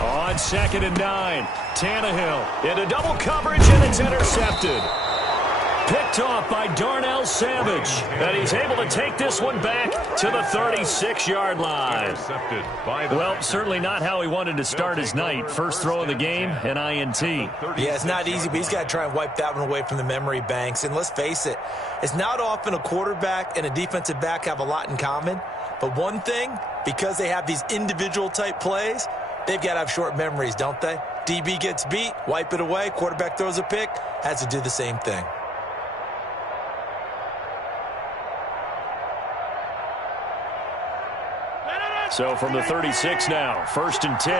On 2nd and 9, Tannehill into double coverage, and it's intercepted. Picked off by Darnell Savage, and he's able to take this one back to the 36-yard line. Well, certainly not how he wanted to start his night. First throw of the game, an INT. Yeah, it's not easy, but he's got to try and wipe that one away from the memory banks. And let's face it, it's not often a quarterback and a defensive back have a lot in common. But one thing, because they have these individual-type plays, they've got to have short memories, don't they? DB gets beat, wipe it away, quarterback throws a pick, has to do the same thing. So from the 36 now, 1st and 10.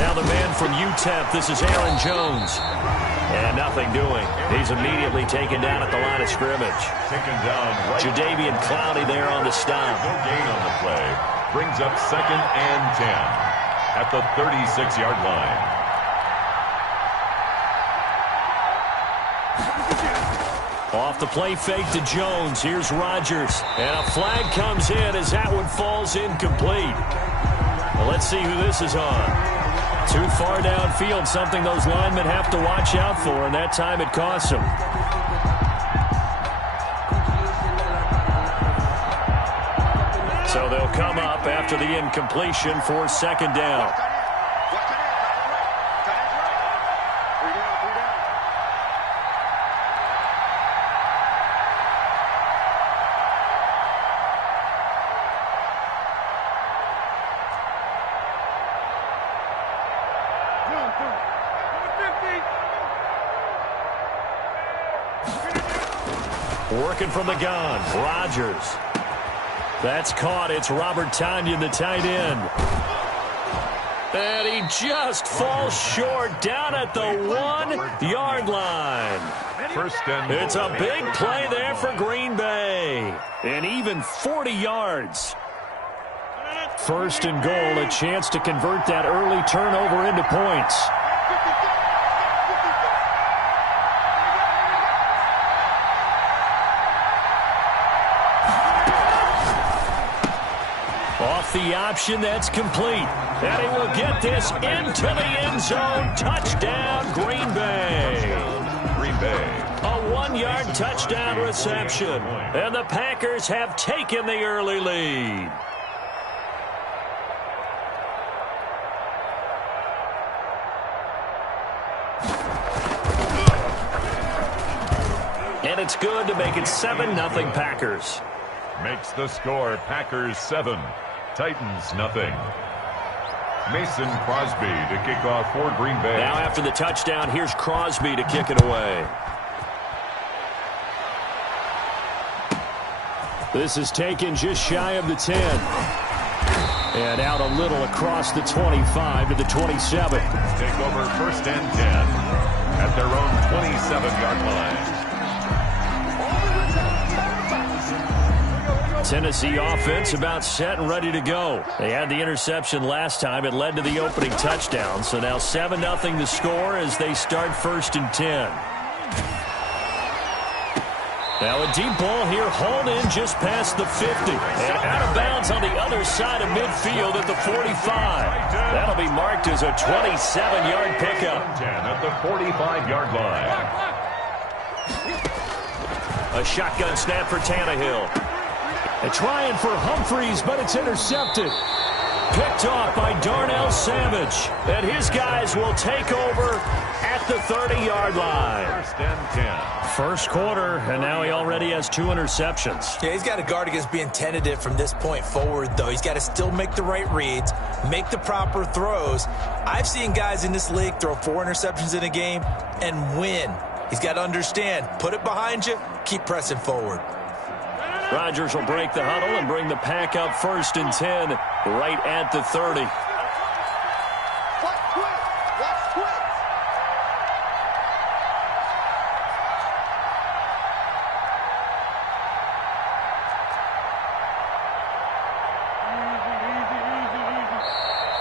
Now the man from UTEP, this is Aaron Jones. And nothing doing. He's immediately taken down at the line of scrimmage. Taken down right. Jadeveon Clowney there on the stop. No gain on the play. Brings up 2nd and 10 at the 36-yard line. Off the play fake to Jones. Here's Rodgers. And a flag comes in as that one falls incomplete. Well, let's see who this is on. Too far downfield, something those linemen have to watch out for, and that time it costs them. So they'll come up after the incompletion for 2nd down. Working from the gun, Rodgers. That's caught. It's Robert Tonyan, the tight end. And he just falls short down at the 1-yard line. It's a big play there for Green Bay. And even 40 yards. 1st and goal, a chance to convert that early turnover into points. Off the option, that's complete. And he will get this into the end zone. Touchdown, Green Bay. Green Bay. A 1-yard touchdown reception. And the Packers have taken the early lead. And it's good to make it 7-0 Packers. Makes the score Packers 7, Titans nothing. Mason Crosby to kick off for Green Bay. Now after the touchdown, here's Crosby to kick it away. This is taken just shy of the 10. And out a little across the 25 to the 27. Take over 1st and 10 at their own 27-yard line. Tennessee offense about set and ready to go. They had the interception last time. It led to the opening touchdown. So now 7-0 the score as they start 1st and 10. Now a deep ball here, hauled in just past the 50. And out of bounds on the other side of midfield at the 45. That'll be marked as a 27-yard pickup. 10 at the 45-yard line. A shotgun snap for Tannehill. And trying for Humphreys, but it's intercepted. Picked off by Darnell Savage. And his guys will take over at the 30-yard line. 1st and 10. First quarter, and now he already has 2 interceptions. Yeah, he's got to guard against being tentative from this point forward, though. He's got to still make the right reads, make the proper throws. I've seen guys in this league throw 4 interceptions in a game and win. He's got to understand, put it behind you, keep pressing forward. Rodgers will break the huddle and bring the pack up 1st and 10 right at the 30.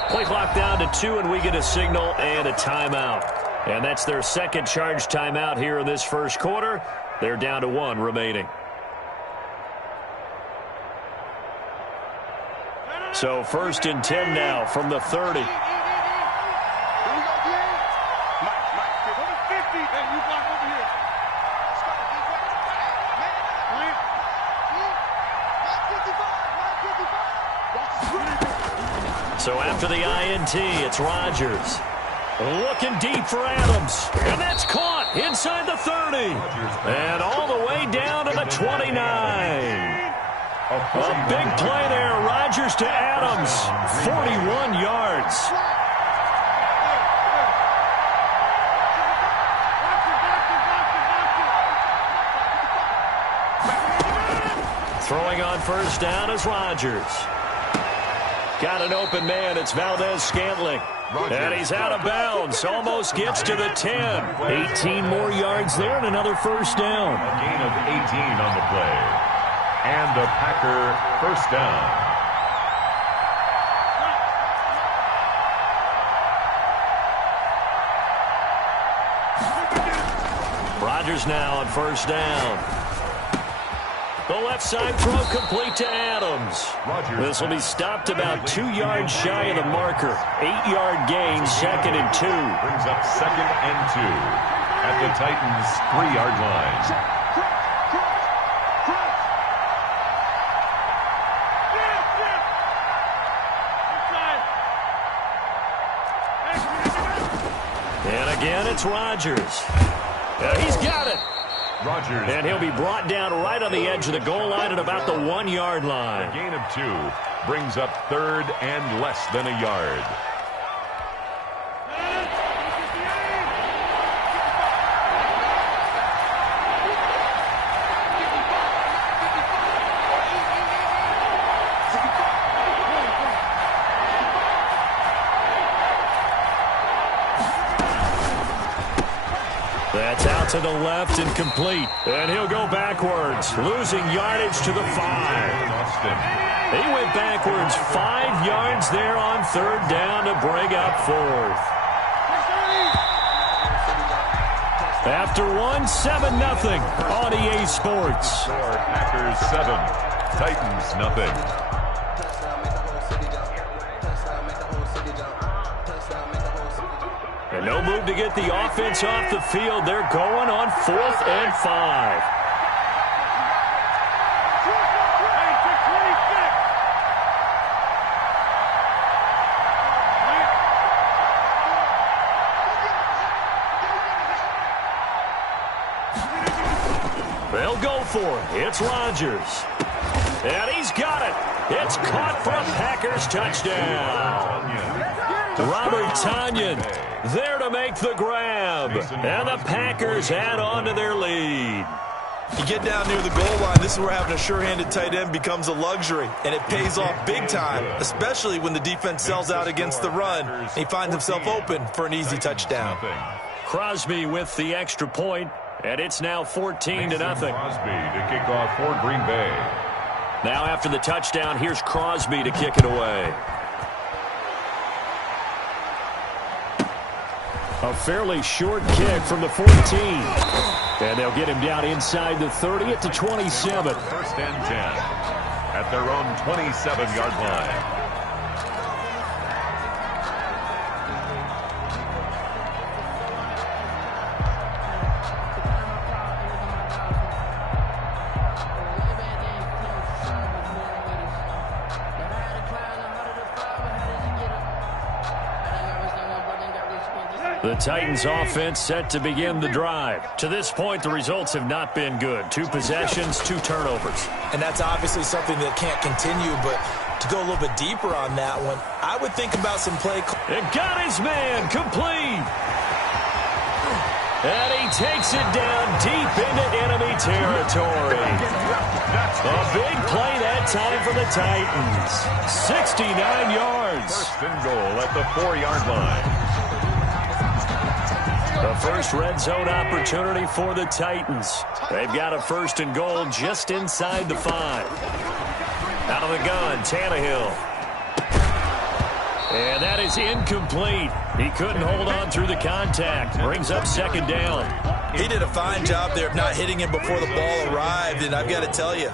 Play clock down to 2, and we get a signal and a timeout. And that's their second charge timeout here in this first quarter. They're down to 1 remaining. So 1st and 10 now from the 30. So after the INT, it's Rodgers. Looking deep for Adams. And that's caught inside the 30. And all the way down to the 29. A big play there. Rodgers to Adams. 41 yards. Throwing on 1st down is Rodgers. Got an open man. It's Valdez-Scantling. And he's out of bounds. Almost gets to the 10. 18 more yards there and another 1st down. A gain of 18 on the play. And a Packer 1st down. Rodgers now on 1st down. The left side throw complete to Adams. This will be stopped about 2 yards shy of the marker. 8-yard gain, 2nd and 2. Brings up 2nd and 2 at the Titans' 3-yard line. And again, it's Rodgers. He's got it. Rodgers. And he'll be brought down right on the edge of the goal line at about the 1-yard line. A gain of 2 brings up 3rd and less than a yard. That's out to the left and complete. And he'll go backwards, losing yardage to the 5. He went backwards 5 yards there on 3rd down to bring up 4th. After 1, 7-0 on EA Sports. Score Packers 7, Titans 0. And no move to get the offense off the field. They're going on 4th and 5. They'll go for it. It's Rodgers. And he's got it. It's caught for a Packers touchdown. Robert Tonyan there to make the grab. And the Packers add on to their lead. You get down near the goal line, this is where having a sure-handed tight end becomes a luxury, and it pays off big time, especially when the defense sells out against the run, and he finds himself open for an easy touchdown. Crosby with the extra point, and it's now 14-0. Crosby to kick off for Green Bay. Now after the touchdown, here's Crosby to kick it away. A fairly short kick from the 14. And they'll get him down inside the 30 at the 27. 1st and 10 at their own 27-yard line. The Titans offense set to begin the drive. To this point, the results have not been good. 2 possessions, 2 turnovers. And that's obviously something that can't continue, but to go a little bit deeper on that one, I would think about some play. It got his man complete. And he takes it down deep into enemy territory. A big play that time for the Titans. 69 yards. 1st and goal at the 4-yard line. The first red zone opportunity for the Titans. They've got a 1st and goal just inside the 5. Out of the gun, Tannehill. And that is incomplete. He couldn't hold on through the contact. Brings up 2nd down. He did a fine job there of not hitting him before the ball arrived, and I've got to tell you,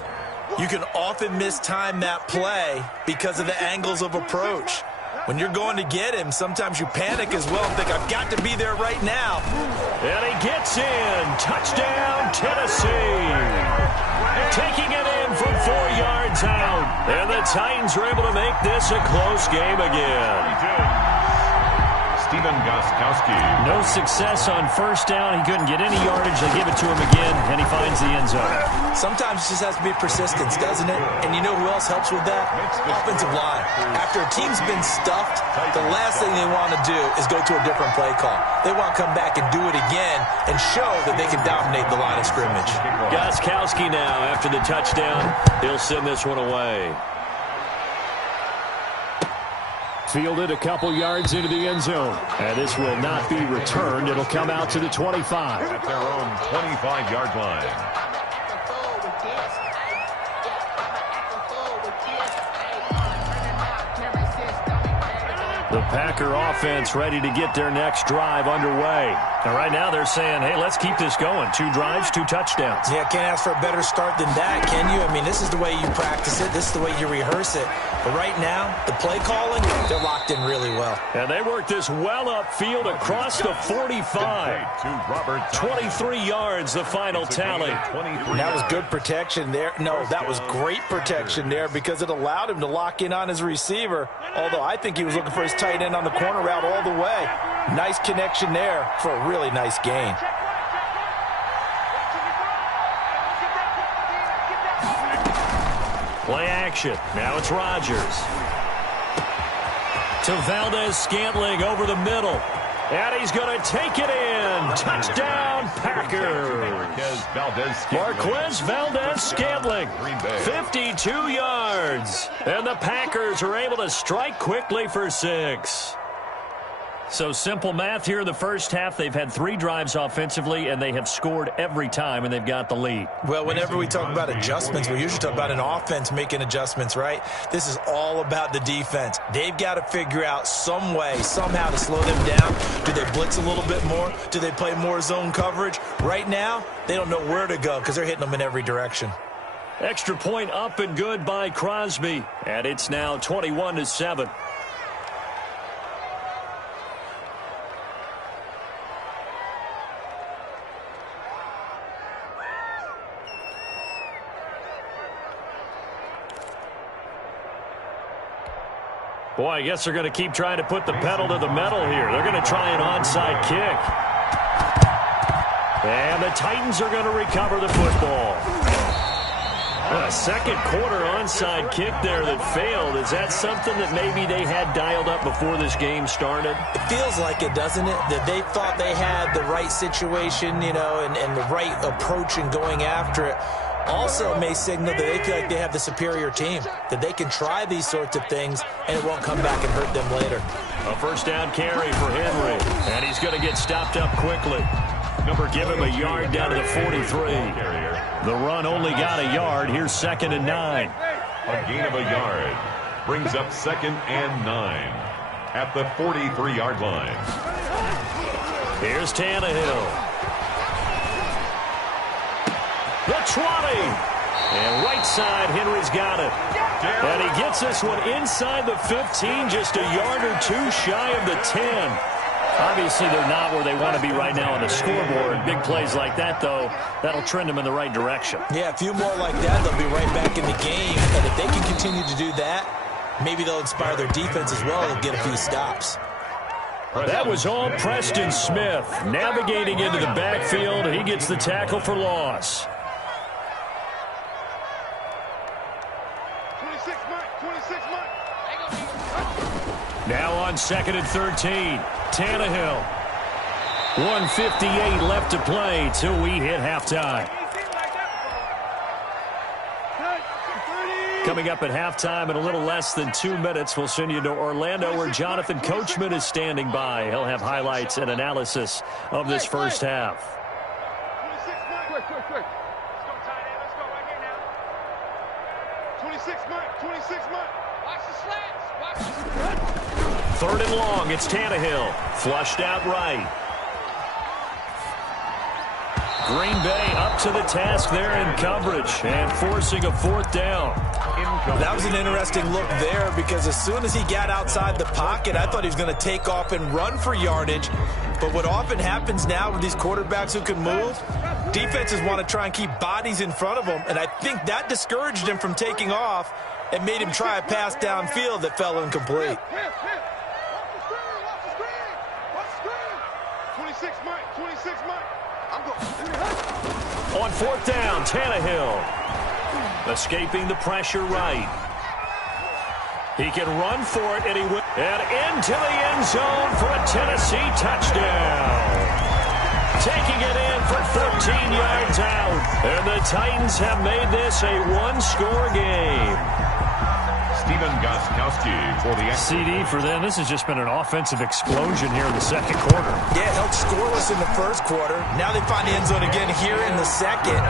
You can often mistime that play because of the angles of approach. When you're going to get him, sometimes you panic as well and think, I've got to be there right now. And he gets in. Touchdown, Tennessee. Taking it in from 4 yards out. And the Titans are able to make this a close game again. Stephen Gostkowski. No success on first down. He couldn't get any yardage. They give it to him again, and he finds the end zone. Sometimes it just has to be persistence, doesn't it? And you know who else helps with that? Offensive line. After a team's been stuffed, the last thing they want to do is go to a different play call. They want to come back and do it again and show that they can dominate the line of scrimmage. Gostkowski now, after the touchdown, he'll send this one away. Fielded a couple yards into the end zone. And this will not be returned. It'll come out to the 25. At their own 25-yard line. The Packer offense ready to get their next drive underway. And right now they're saying, hey, let's keep this going. 2 drives, 2 touchdowns. Yeah, can't ask for a better start than that, can you? I mean, this is the way you practice it. This is the way you rehearse it. But right now, the play calling, they're locked in really well. And they work this well upfield across the 45. 23 yards, the final tally. And that was good protection there. No, that was great protection there because it allowed him to lock in on his receiver. Although I think he was looking for his tight end on the corner route all the way. Nice connection there for a really nice gain. Play action. Now it's Rodgers. To Valdez-Scantling over the middle. And he's going to take it in. Touchdown, Packers. Marquez Valdez-Scantling, 52 yards. And the Packers are able to strike quickly for 6. So simple math here in the first half. They've had 3 drives offensively, and they have scored every time, and they've got the lead. Well, whenever we talk about adjustments, we usually talk about an offense making adjustments, right? This is all about the defense. They've got to figure out some way, somehow to slow them down. Do they blitz a little bit more? Do they play more zone coverage? Right now, they don't know where to go because they're hitting them in every direction. Extra point up and good by Crosby, and it's now 21-7. Boy, I guess they're going to keep trying to put the pedal to the metal here. They're going to try an onside kick. And the Titans are going to recover the football. A second quarter onside kick there that failed. Is that something that maybe they had dialed up before this game started? It feels like it, doesn't it? That they thought they had the right situation, you know, and the right approach in going after it. Also may signal that they feel like they have the superior team, that they can try these sorts of things and it won't come back and hurt them later. A first down carry for Henry, and he's going to get stopped up quickly. Give him a yard down to the 43. The run only got a yard. Here's 2nd and 9. A gain of a yard brings up 2nd and 9 at the 43-yard line. Here's Tannehill. The 20. And right side, Henry's got it. And he gets this one inside the 15, just a yard or 2 shy of the 10. Obviously, they're not where they want to be right now on the scoreboard. Big plays like that, though, that'll trend them in the right direction. Yeah, a few more like that, they'll be right back in the game. And if they can continue to do that, maybe they'll inspire their defense as well and get a few stops. That was all Preston Smith navigating into the backfield. He gets the tackle for loss. Now on 2nd and 13, Tannehill. 1:58 left to play till we hit halftime. Coming up at halftime in a little less than 2 minutes, we'll send you to Orlando where Jonathan Coachman is standing by. He'll have highlights and analysis of this first half. Quick. Let's go, tight end. Let's go right here now. 26 month. Watch the slants. Watch the slants. 3rd and long. It's Tannehill. Flushed out right. Green Bay up to the task there in coverage and forcing a fourth down. That was an interesting look there because as soon as he got outside the pocket, I thought he was going to take off and run for yardage. But what often happens now with these quarterbacks who can move, defenses want to try and keep bodies in front of them, and I think that discouraged him from taking off and made him try a pass downfield that fell incomplete. 26 Mike. I'm going. On fourth down, Tannehill escaping the pressure right. He can run for it, and he will. And into the end zone for a Tennessee touchdown. Taking it in for 14 yards out. And the Titans have made this a one-score game. Steven Gostkowski for the CD for them. This has just been an offensive explosion here in the second quarter. Yeah, held scoreless in the first quarter. Now they find the end zone again here in the second.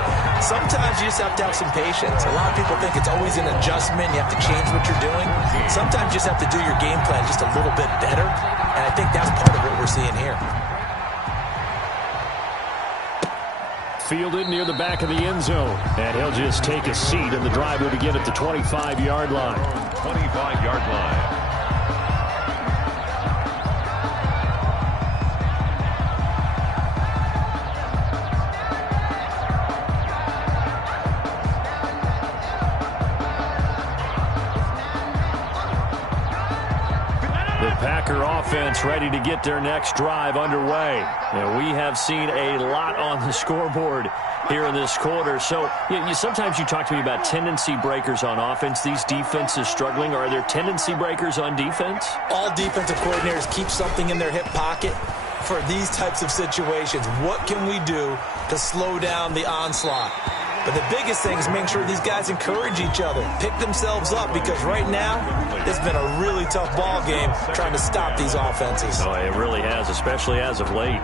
Sometimes you just have to have some patience. A lot of people think it's always an adjustment. You have to change what you're doing. Sometimes you just have to do your game plan just a little bit better. And I think that's part of what we're seeing here. Fielded near the back of the end zone. And he'll just take a seat, and the drive will begin at the 25-yard line. 25-yard line. Packer offense ready to get their next drive underway. And we have seen a lot on the scoreboard here in this quarter. So sometimes you talk to me about tendency breakers on offense. These defenses struggling. Are there tendency breakers on defense? All defensive coordinators keep something in their hip pocket for these types of situations. What can we do to slow down the onslaught? But the biggest thing is making sure these guys encourage each other, pick themselves up, because right now it's been a really tough ball game trying to stop these offenses. Oh, it really has, especially as of late.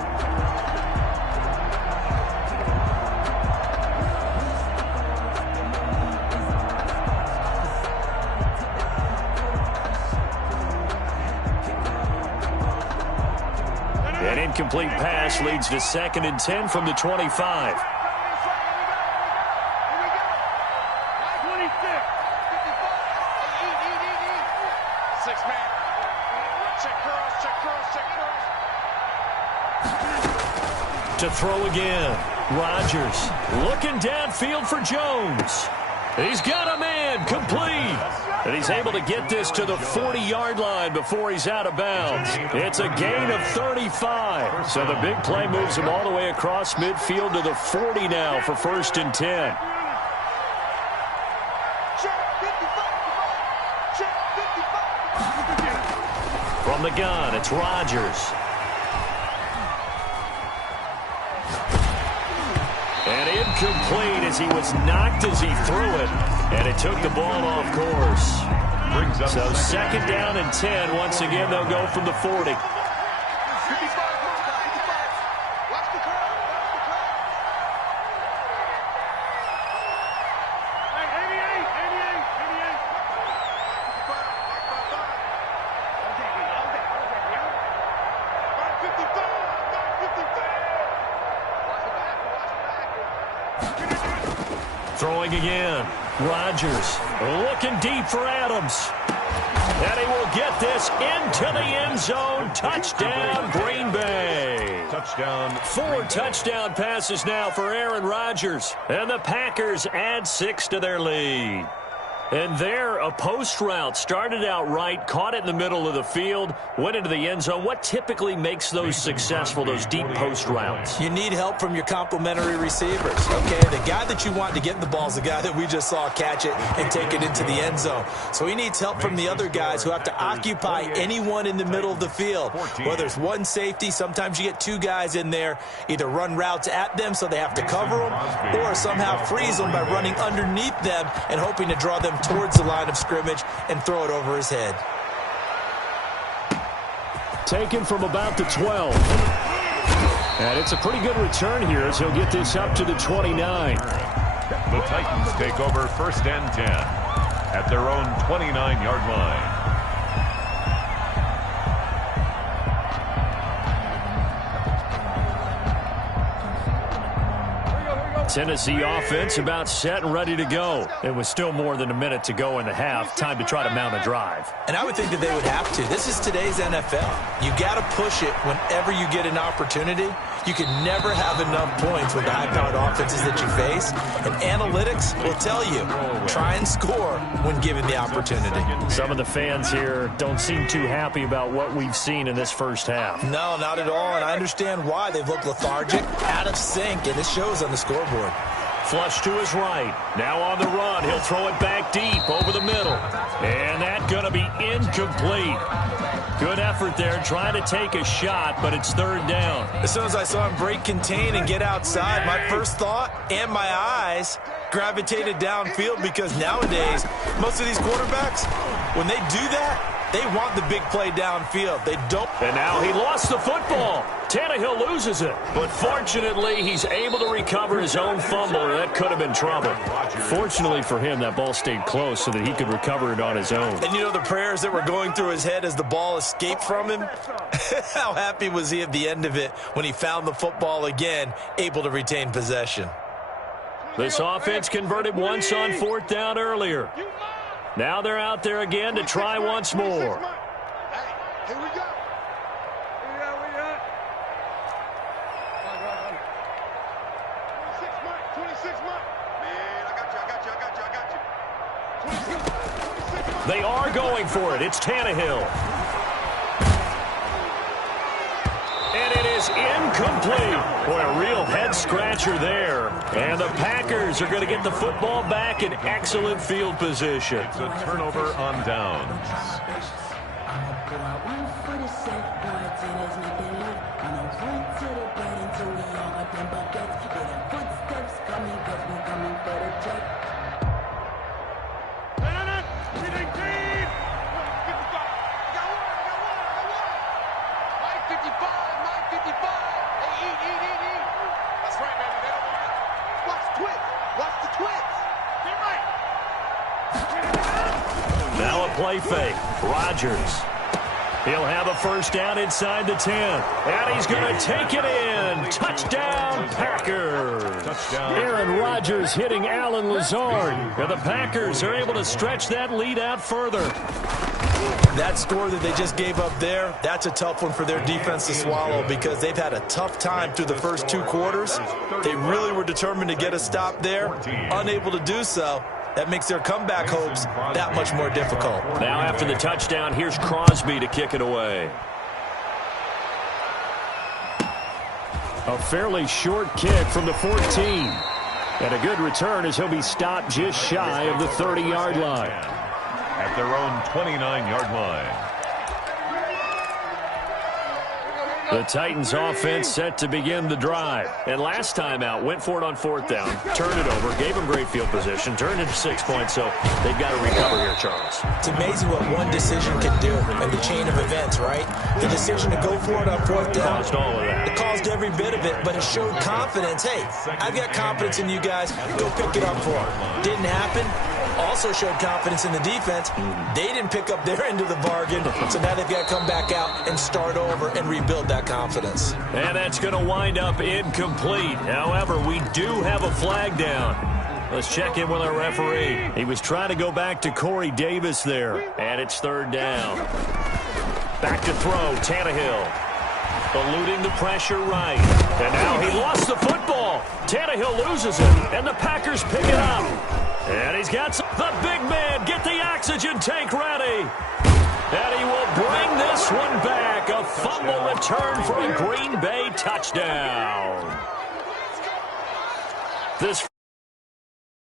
An incomplete pass leads to 2nd and 10 from the 25. To throw again. Rodgers looking downfield for Jones. He's got a man complete. And he's able to get this to the 40-yard line before he's out of bounds. It's a gain of 35. So the big play moves him all the way across midfield to the 40 now for 1st and 10. From the gun, it's Rodgers. And incomplete as he was knocked as he threw it. And it took the ball off course. So 2nd down and 10. Once again, they'll go from the 40. Throwing again. Rodgers looking deep for Adams. And he will get this into the end zone. Touchdown, Green Bay. Touchdown. 4 touchdown passes now for Aaron Rodgers. And the Packers add 6 to their lead. And there, a post route started out right, caught it in the middle of the field, went into the end zone. What typically makes those successful, those deep post routes? You need help from your complementary receivers, okay? The guy that you want to get the ball is the guy that we just saw catch it and take it into the end zone. So he needs help from the other guys who have to occupy anyone in the middle of the field. Whether it's one safety, sometimes you get 2 guys in there, either run routes at them so they have to cover them, or somehow freeze them by running underneath them and hoping to draw them towards the line of scrimmage and throw it over his head. Taken from about the 12. And it's a pretty good return here as he'll get this up to the 29. The Titans take over 1st and 10 at their own 29-yard line. Tennessee offense about set and ready to go. It was still more than a minute to go in the half. Time to try to mount a drive. And I would think that they would have to. This is today's NFL. You got to push it whenever you get an opportunity. You can never have enough points with the high-powered offenses that you face. And analytics will tell you, try and score when given the opportunity. Some of the fans here don't seem too happy about what we've seen in this first half. No, not at all. And I understand why. They've looked lethargic, out of sync, and it shows on the scoreboard. Flush to his right. Now on the run. He'll throw it back deep over the middle. And that's going to be incomplete. Good effort there trying to take a shot, but it's third down. As soon as I saw him break contain and get outside, my first thought and my eyes gravitated downfield because nowadays, most of these quarterbacks, when they do that, they want the big play downfield. They don't. And now he lost the football. Tannehill loses it. But fortunately, he's able to recover his own fumble, or that could have been trouble. Fortunately for him, that ball stayed close so that he could recover it on his own. And you know the prayers that were going through his head as the ball escaped from him? How happy was he at the end of it when he found the football again, able to retain possession? This offense converted once on fourth down earlier. Now they're out there again to try once more. Hey, here we go. We got. 26 months. Man, I got you. 26 months. They are going for it. It's Tannehill. And it is incomplete. Boy, a real head-scratcher there. And the Packers are going to get the football back in excellent field position. It's a turnover on downs. Play fake. Rodgers. He'll have a first down inside the 10. And he's going to take it in. Touchdown, Packers. Touchdown. Aaron Rodgers hitting Alan Lazard. And the Packers are able to stretch that lead out further. That score that they just gave up there, that's a tough one for their defense to swallow because they've had a tough time through the first two quarters. They really were determined to get a stop there, unable to do so. That makes their comeback hopes that much more difficult. Now after the touchdown, here's Crosby to kick it away. A fairly short kick from the 14. And a good return as he'll be stopped just shy of the 30-yard line. At their own 29-yard line. The Titans offense set to begin the drive. And last time out, went for it on fourth down, turned it over, gave them great field position, turned it to 6 points, so they've got to recover here, Charles. It's amazing what one decision can do in the chain of events, right? The decision to go for it on fourth down. Caused all of that. It caused every bit of it, but it showed confidence. Hey, I've got confidence in you guys. Go pick it up for them. Didn't happen. Also showed confidence in the defense. They didn't pick up their end of the bargain, so now they've got to come back out and start over and rebuild that confidence. And that's going to wind up incomplete. However, we do have a flag down. Let's check in with our referee. He was trying to go back to Corey Davis there, and it's third down. Back to throw, Tannehill. Eluding the pressure right. And now he lost the football. Tannehill loses it, and the Packers pick it up. And he's got the big man. Get the oxygen tank ready. And he will bring this one back. A fumble return for a Green Bay touchdown. This